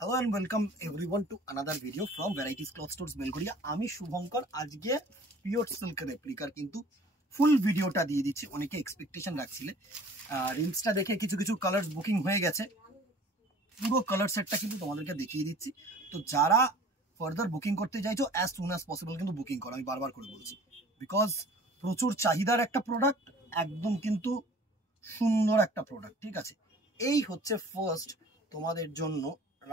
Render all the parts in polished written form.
Hello and welcome everyone to another video from Varieties Cloth Stores Belgoria. আমি শুভঙ্কর আজকে pure silk রেপ্লিকার কিন্তু ফুল ভিডিওটা দিয়ে দিচ্ছি। অনেকে এক্সপেকটেশন রাখছিলে, রিলসটা দেখে কিছু কিছু কালারস বুকিং হয়ে গেছে। পুরো কালার সেটটা কিন্তু তোমাদেরকে দেখিয়ে দিচ্ছি। তো যারা ফার্দার বুকিং করতে চাইছো অ্যাজ সুন অ্যাজ পসিবল কিন্তু বুকিং করো, আমি বারবার করে বলছি, বিকজ প্রচুর চাহিদার একটা প্রোডাক্ট, একদম কিন্তু সুন্দর একটা প্রোডাক্ট। ঠিক আছে, এই হচ্ছে ফার্স্ট তোমাদের জন্য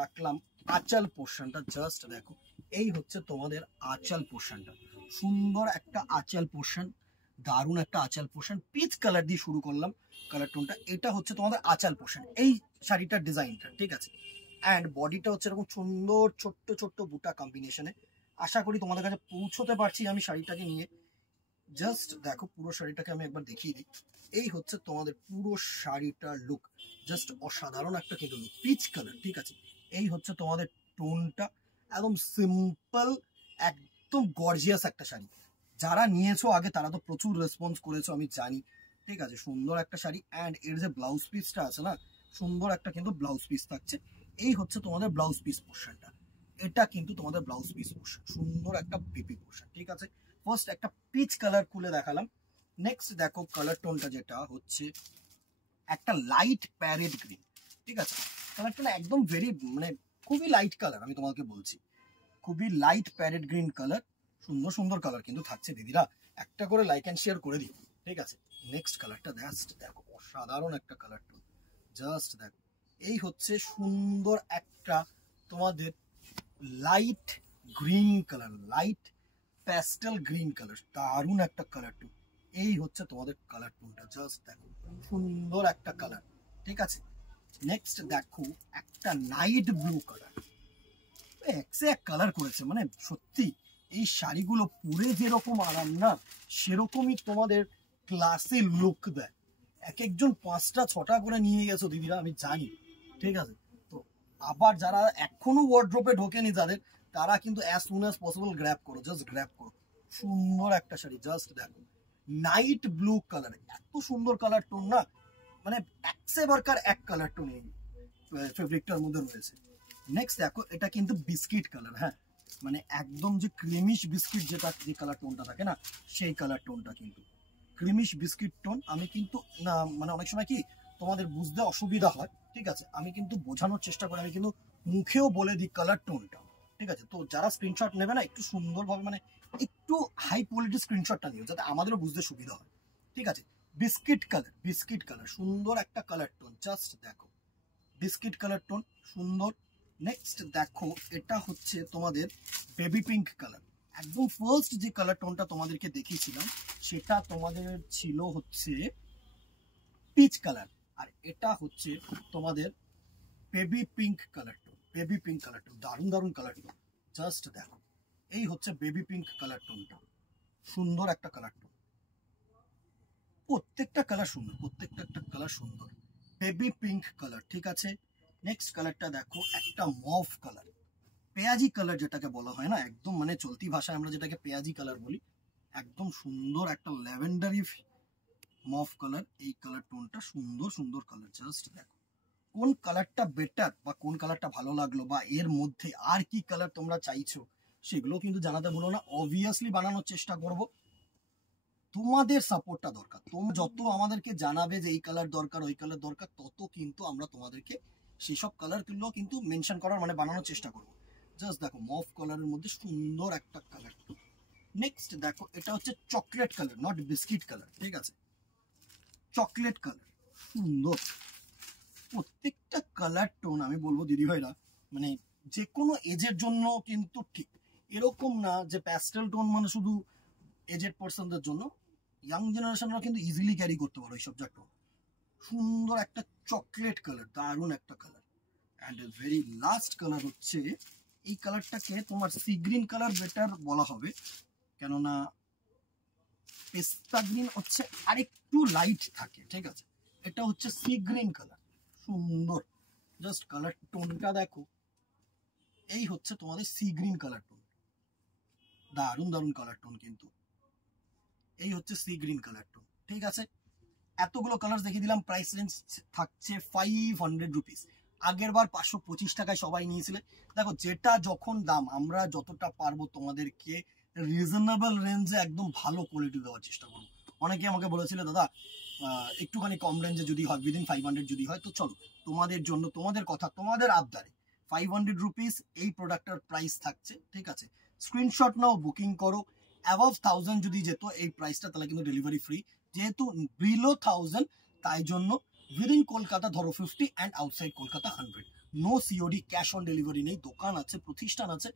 রাখলাম আঁচল পোর্শনটা। জাস্ট দেখো, এই হচ্ছে তোমাদের আঁচল পোর্শনটা, সুন্দর একটা আঁচল পোর্শন, দারুণ একটা আঁচল পোর্শন। পিচ কালার দিয়ে শুরু করলাম কালার টোনটা। এটা হচ্ছে তোমাদের আঁচল পোর্শন, এই শাড়িটার ডিজাইনটা। ঠিক আছে, অ্যান্ড বডিটা হচ্ছে এরকম সুন্দর ছোট্ট ছোট্ট বুটা কম্বিনেশনে। আশা করি তোমাদের কাছে পৌঁছতে পারছি আমি শাড়িটাকে নিয়ে। জাস্ট দেখো, পুরো শাড়িটাকে আমি একবার দেখিয়ে দিই। এই হচ্ছে তোমাদের পুরো শাড়িটার লুক, জাস্ট অসাধারণ একটা কিন্তু লুক, পিচ কালার। ঠিক আছে, এই হচ্ছে তোমাদের টোনটা, একদম সিম্পল, একদম গর্জিয়াস একটা শাড়ি। যারা নিয়েছো আগে তারা তো প্রচুর রেসপন্স করেছো আমি জানি। ঠিক আছে, সুন্দর একটা শাড়ি, অ্যান্ড এর যে ব্লাউজ পিসটা আছে না, সুন্দর একটা কিন্তু ব্লাউজ পিস থাকছে। এই হচ্ছে তোমাদের ব্লাউজ পিস পোর্শনটা, এটা কিন্তু তোমাদের ব্লাউজ পিস পোর্শন, সুন্দর একটা পিপি পোর্শন। ঠিক আছে, ফার্স্ট একটা পিচ কালার খুলে দেখালাম। নেক্সট দেখো কালার টোনটা যেটা হচ্ছে একটা লাইট প্যারেট গ্রিন। ঠিক আছে, কালারটা না একদম ভেরি মানে খুবই লাইট কালার, আমি তোমাকে বলছি খুবই লাইট প্যারেট গ্রিন কালার। সুন্দর সুন্দর কালার কিন্তু থাকছে দিদিরা, একটা করে লাইক অ্যান্ড শেয়ার করে দিও। ঠিক আছে, নেক্সট কালারটা জাস্ট দেখো, অসাধারণ একটা কালার টোন। জাস্ট দেখো, এই হচ্ছে সুন্দর একটা তোমাদের light green colour, light pastel green colour, দারুণ একটা কালার টোন। এই হচ্ছে তোমাদের কালার টোনটা, জাস্ট দেখো সুন্দর একটা কালার। ঠিক আছে, নেক্সট দেখো একটা নাইট ব্লু কালার, একসে এক কালার করেছে, মানে সত্যি এই শাড়িগুলো পরে যেরকম আরাম না, সেরকমই তোমাদের ক্লাসে লুক দেয়। এক একজন 5টা 6টা করে নিয়ে গেছো দিদিরা, আমি জানি। ঠিক আছে, তো আবার যারা এখনো ওয়ার্ড্রোপে ঢোকেনি যাদের, তারা কিন্তু as soon as possible grab করো, জাস্ট গ্র্যাব করো। সুন্দর একটা শাড়ি, জাস্ট দেখো নাইট ব্লু কালার, এত সুন্দর কালার টোন না, মানে একসে বারকার এক কালার টোন এই ফেব্রিকটার মধ্যে রয়েছে। নেক্সট দেখো, এটা কিন্তু বিস্কিট কালার, হ্যাঁ, মানে একদম যে ক্রিমিশ বিস্কিট যেটা যে কালার টোনটা থাকে না, সেই কালার টোনটা কিন্তু ক্রিমিশ বিস্কিট টোন। আমি কিন্তু না মানে অনেক সময় কি তোমাদের বুঝতে অসুবিধা হয়, ঠিক আছে, আমি কিন্তু বোঝানোর চেষ্টা করি, আমি কিন্তু মুখেও বলে দিই কালার টোনটা। ঠিক আছে, তো যারা স্ক্রিনশট নেবে না, একটু সুন্দরভাবে মানে একটু হাই কোয়ালিটির স্ক্রিনশটটা নিও, যাতে আমাদেরও বুঝতে সুবিধা হয়। ঠিক আছে, বিস্কিট কালার, বিস্কিট কালার, সুন্দর একটা কালার টোন। জাস্ট দেখো, বিস্কিট কালার টোন, সুন্দর। নেক্সট দেখো, এটা হচ্ছে তোমাদের বেবি পিঙ্ক কালার। একদম ফার্স্ট যে কালার টোনটা তোমাদেরকে দেখিয়েছিলাম সেটা তোমাদের ছিল হচ্ছে পিচ কালার, আর এটা হচ্ছে তোমাদের baby pink colour tone. Baby pink colour tone, দারুণ দারুণ কালার টোন। জাস্ট দেখো, এই হচ্ছে বেবি পিঙ্ক কালার টোনটা, সুন্দর একটা কালার টোন। প্রত্যেকটা কালার সুন্দর, প্রত্যেকটা একটা কালার সুন্দর, বেবি পিঙ্ক কালার। ঠিক আছে, নেক্সট কালারটা দেখো একটা মভ কালার, পেঁয়াজি কালার যেটাকে বলা হয় না, একদম মানে চলতি ভাষায় আমরা যেটাকে পেঁয়াজি কালার বলি, একদম সুন্দর একটা ল্যাভেন্ডারি মভ কালার। এই কালার টোনটা সুন্দর সুন্দর কালার। জাস্ট দেখো কোন কালারটা বেটার বা কোন কালারটা ভালো লাগলো, বা এর মধ্যে আর কি কালার তোমরা চাইছো সেগুলো কিন্তু জানাতে ভুলো না। অবভিয়াসলি বানানোর চেষ্টা করব, তোমাদের সাপোর্টটা দরকার। তোমরা যত আমাদেরকে জানাবে যে এই কালার দরকার ওই কালার দরকার, তত কিন্তু আমরা তোমাদেরকে সেসব কালারগুলো কিন্তু মেনশন করার মানে বানানোর চেষ্টা করবো। জাস্ট দেখো, মফ কালারের মধ্যে সুন্দর একটা কালার। নেক্সট দেখো, এটা হচ্ছে chocolate colour, not biscuit colour. ঠিক আছে, চকলেট কালার, সুন্দর। প্রত্যেকটা কালার টোন আমি বলবো দিদিভাইরা, মানে যে কোনো এজের জন্য কিন্তু ঠিক। এরকম না যে প্যাস্টেল টোন মানে শুধু এজেড পার্সনদের জন্য, ইয়াং জেনারেশনরা কিন্তু ইজিলি ক্যারি করতে পারো এইসব যা টোন। সুন্দর একটা চকলেট কালার, দারুণ একটা colour. And very last colour হচ্ছে এই কালারটাকে তোমার সি গ্রিন কালার বেটার বলা হবে, কেননা পেস্তা গ্রিন হচ্ছে আরেকটু লাইট থাকে। ঠিক আছে, এটা হচ্ছে সি গ্রিন কালার, সুন্দর। জাস্ট কালার টোনটা দেখো, এই হচ্ছে তোমাদের সি গ্রিন কালার টোন, দারুণ দারুণ কালার টোন কিন্তু। এই হচ্ছে সি গ্রিন কালার টোন। ঠিক আছে, এতগুলো কালার দেখিয়ে দিলাম, প্রাইস রেঞ্জ থাকছে 500 রুপিস। আগের বার 525 টাকায় সবাই নিয়েছিলে। দেখো যেটা যখন দাম, আমরা যতটা পারবো তোমাদেরকে রিজনেবল রেঞ্জে একদম ভালো কোয়ালিটি দেওয়ার চেষ্টা করবো। অনেকে আমাকে বলেছিল দাদা একটুখানি কম রেঞ্জে যদি হয়, উইদিন 500 যদি হয়, তো চলো তোমাদের জন্য, তোমাদের কথা, তোমাদের আবদারে 500 রুপিস এই প্রোডাক্টের প্রাইস থাকছে, ঠিক আছে? স্ক্রিনশট নাও, বুকিং করো। অ্যাবভ 1000 যদি যেত এই প্রাইসটা, তাহলে কিন্তু ডেলিভারি ফ্রি। যেহেতু বিলো 1000, তাই জন্য উইদিন কলকাতা ধরো 50 and outside Kolkata 100। No COD, cash on delivery নেই। দোকান আছে, প্রতিষ্ঠান আছে,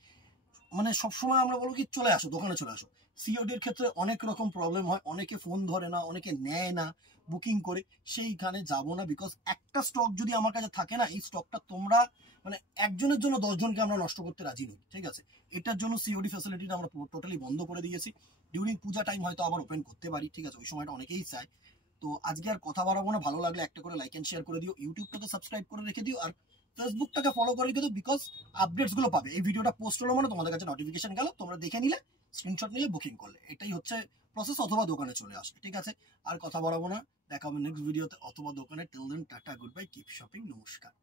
মানে সবসময় আমরা বলবো কি চলে আসো, দোকানে চলে আসো। সিওডির ক্ষেত্রে অনেক রকম প্রবলেম হয়, অনেকে ফোন ধরে না, অনেকে নেয় না বুকিং করে, সেইখানে যাবো না। বিকজ একটা স্টক যদি আমার কাছে থাকে না, এই স্টকটা তোমরা মানে একজনের জন্য 10 জনকে আমরা নষ্ট করতে রাজি নই, ঠিক আছে? এটার জন্য সিওডি ফ্যাসিলিটিটা আমরা টোটালি বন্ধ করে দিয়েছি। ডিউরিং পূজা টাইম হয়তো আবার ওপেন করতে পারি, ঠিক আছে? ওই সময়টা অনেকেই চায়। তো আজকে আর কথা বাড়াবো না, ভালো লাগলে একটা করে লাইক এন্ড শেয়ার করে দিও, ইউটিউবটাকে সাবস্ক্রাইব করে রেখে দিও, আর ফেসবুকটাকে ফলো করে রেখে দিও। বিকজ আপডেটস গুলো পাবে, এই ভিডিওটা পোস্ট হলো মানে তোমাদের কাছে নোটিফিকেশন গেল, তোমরা দেখে নিলে, স্ক্রিনশট নিলে, বুকিং করলে, এটাই হচ্ছে প্রসেস। অথবা দোকানে চলে আসে, ঠিক আছে? আর কথা বাড়াবো না, দেখা হবে নেক্সট ভিডিওতে অথবা দোকানে। Till then tata, goodbye, keep shopping, নমস্কার।